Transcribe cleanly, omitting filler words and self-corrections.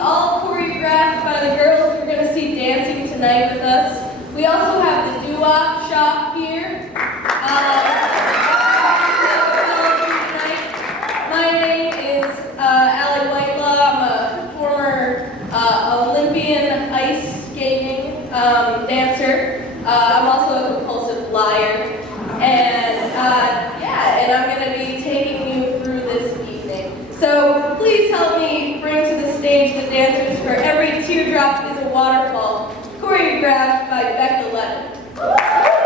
all choreographed by the girls you're going to see dancing tonight with us. We also have the doo-wop shop here. My name is Allie Whitelaw. I'm a former Olympian ice skating dancer. I'm also a compulsive liar. And and I'm going to be taking you through this evening. So please help me bring to the stage the dancers for Every Teardrop is a Waterfall, choreographed by Becca, Levin.